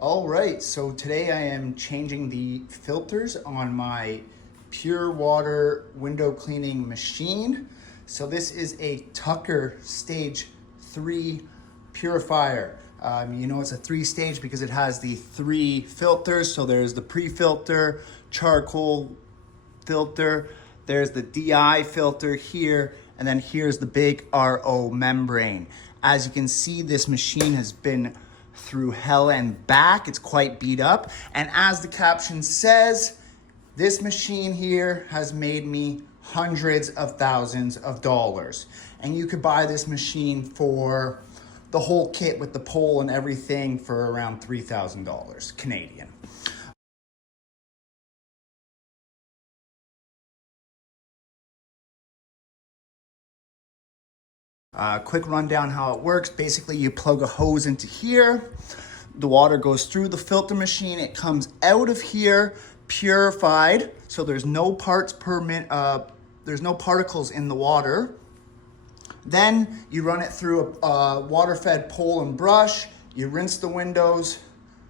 All right, so today I am changing the filters on my pure water window cleaning machine. So this is a Tucker Stage 3 purifier. It's a 3-stage because it has the 3 filters. So there's the pre-filter, charcoal filter, there's the DI filter here, and then here's the big RO membrane. As you can see, this machine has been through hell and back. It's quite beat up. And as the caption says, this machine here has made me hundreds of thousands of dollars. And you could buy this machine for the whole kit with the pole and everything for around $3,000 Canadian. Quick rundown how it works. Basically, you plug a hose into here. The water goes through the filter machine. It comes out of here purified. So there's no parts per minute. There's no particles in the water. Then you run it through a water-fed pole and brush. You rinse the windows,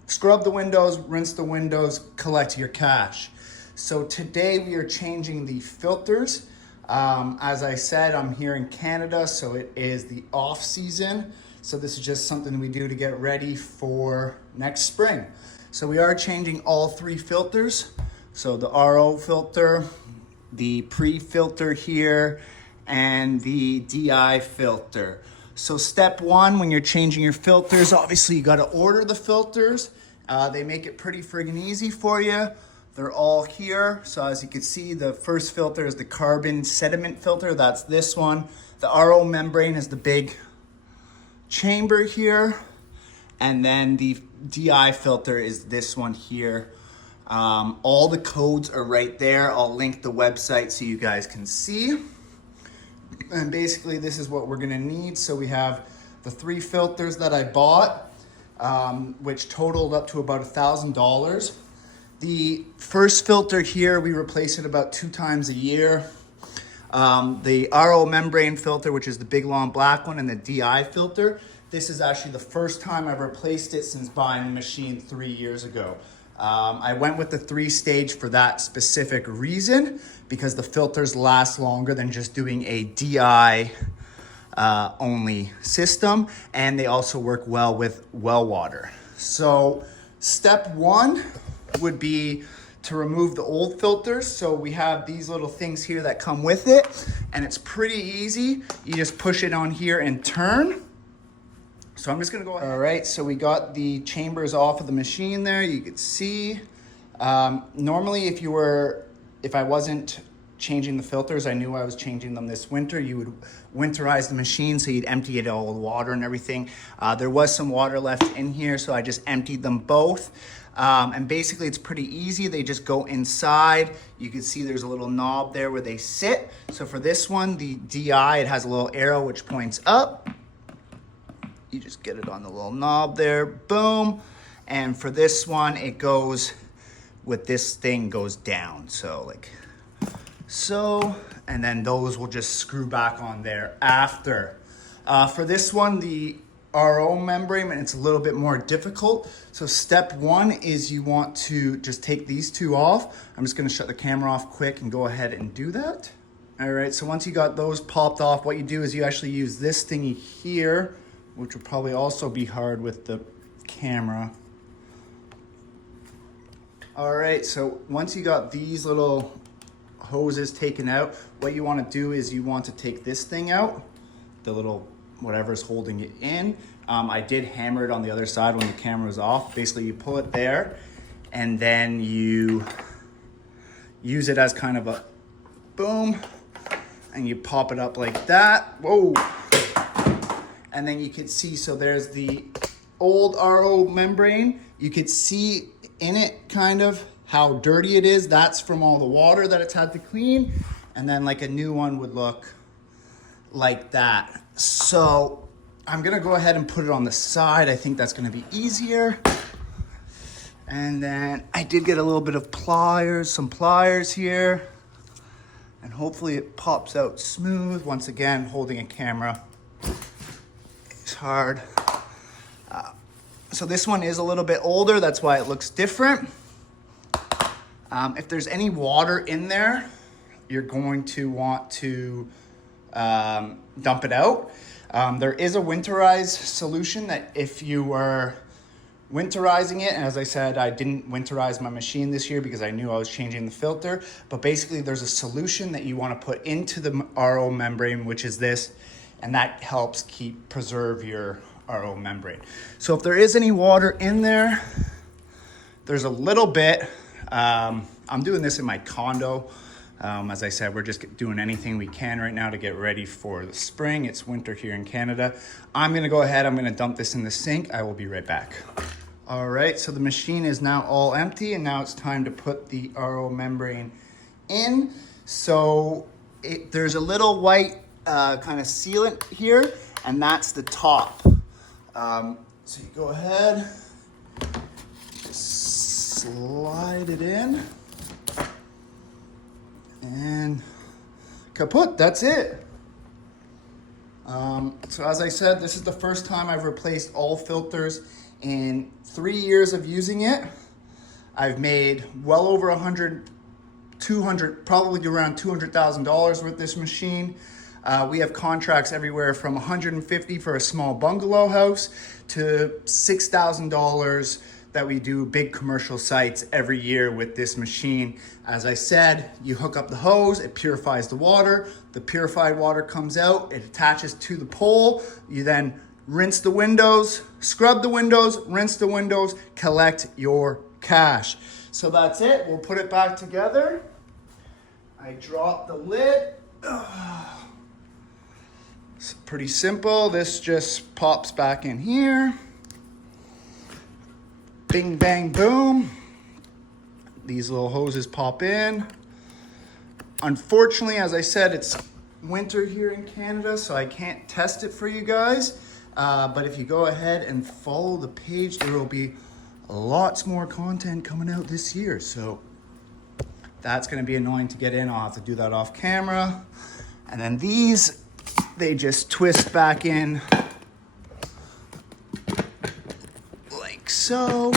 scrub the windows, rinse the windows, collect your cash. So today we are changing the filters. As I said, I'm here in Canada, so it is the off season. So this is just something we do to get ready for next spring. So we are changing all 3 filters. So the RO filter, the pre-filter here, and the DI filter. So step 1, when you're changing your filters, obviously you gotta order the filters. They make it pretty friggin' easy for you. They're all here. So as you can see, the first filter is the carbon sediment filter. That's this one. The RO membrane is the big chamber here. And then the DI filter is this one here. All the codes are right there. I'll link the website so you guys can see. And basically this is what we're gonna need. So we have the 3 filters that I bought, which totaled up to about $1,000. The first filter here, we replace it about 2 times a year. The RO membrane filter, which is the big long black one, and the DI filter. This is actually the first time I've replaced it since buying the machine 3 years ago. I went with the 3-stage for that specific reason, because the filters last longer than just doing a DI only system, and they also work well with well water. So step 1 would be to remove the old filters. So we have these little things here that come with it, and it's pretty easy. You just push it on here and turn. So I'm just gonna go ahead. All right, so we got the chambers off of the machine there. You could see. Normally if I wasn't changing the filters, I knew I was changing them this winter, you would winterize the machine, so you'd empty it all with water and everything. There was some water left in here, so I just emptied them both. And basically it's pretty easy. They just go inside. You can see there's a little knob there where they sit. So for this one, the DI, it has a little arrow which points up. You just get it on the little knob there, boom. And for this one, it goes with this thing goes down. So and then those will just screw back on there after. For this one, the RO membrane, and it's a little bit more difficult. So step 1 is you want to just take these 2 off. I'm just gonna shut the camera off quick and go ahead and do that. All right, so once you got those popped off, what you do is you actually use this thingy here, which will probably also be hard with the camera. All right, so once you got these little hoses taken out, what you want to do is you want to take this thing out, the little whatever's holding it in. I did hammer it on the other side when the camera was off. Basically, you pull it there, and then you use it as kind of a boom, and you pop it up like that. Whoa. And then you could see, so there's the old RO membrane. You could see in it kind of how dirty it is. That's from all the water that it's had to clean. And then like a new one would look like that. So I'm gonna go ahead and put it on the side. I think that's gonna be easier. And then I did get a little bit of pliers, some pliers here. And hopefully it pops out smooth. Once again, holding a camera, it's hard. So this one is a little bit older, that's why it looks different. If there's any water in there, you're going to want to dump it out. There is a winterized solution that if you were winterizing it, and as I said, I didn't winterize my machine this year because I knew I was changing the filter, but basically there's a solution that you want to put into the RO membrane, which is this, and that helps preserve your RO membrane. So if there is any water in there, there's a little bit. I'm doing this in my condo. As I said, we're just doing anything we can right now to get ready for the spring. It's winter here in Canada. I'm gonna go ahead, I'm gonna dump this in the sink. I will be right back. All right, so the machine is now all empty, and now it's time to put the RO membrane in. So there's a little white kind of sealant here, and that's the top. So you go ahead, slide it in, and kaput, that's it. So as I said, this is the first time I've replaced all filters in 3 years of using it. I've made well over 200, probably around $200,000 with this machine. We have contracts everywhere from $150 for a small bungalow house to $6,000 that we do big commercial sites every year with this machine. As I said, you hook up the hose, it purifies the water. The purified water comes out, it attaches to the pole. You then rinse the windows, scrub the windows, rinse the windows, collect your cash. So that's it, we'll put it back together. I drop the lid. It's pretty simple. This just pops back in here. Bing, bang, boom. These little hoses pop in. Unfortunately, as I said, it's winter here in Canada, so I can't test it for you guys. But if you go ahead and follow the page, there will be lots more content coming out this year. So that's gonna be annoying to get in. I'll have to do that off camera. And then these, they just twist back in like so.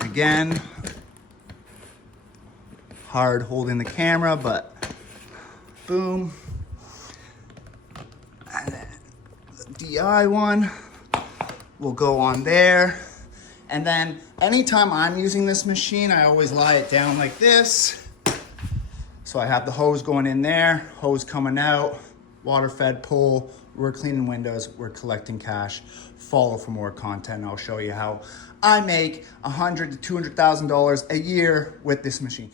Again, hard holding the camera, but boom. And then the DI one will go on there. And then anytime I'm using this machine, I always lie it down like this. So I have the hose going in there, hose coming out, water fed pole. We're cleaning windows, we're collecting cash. Follow for more content. I'll show you how I make $100,000 to $200,000 a year with this machine.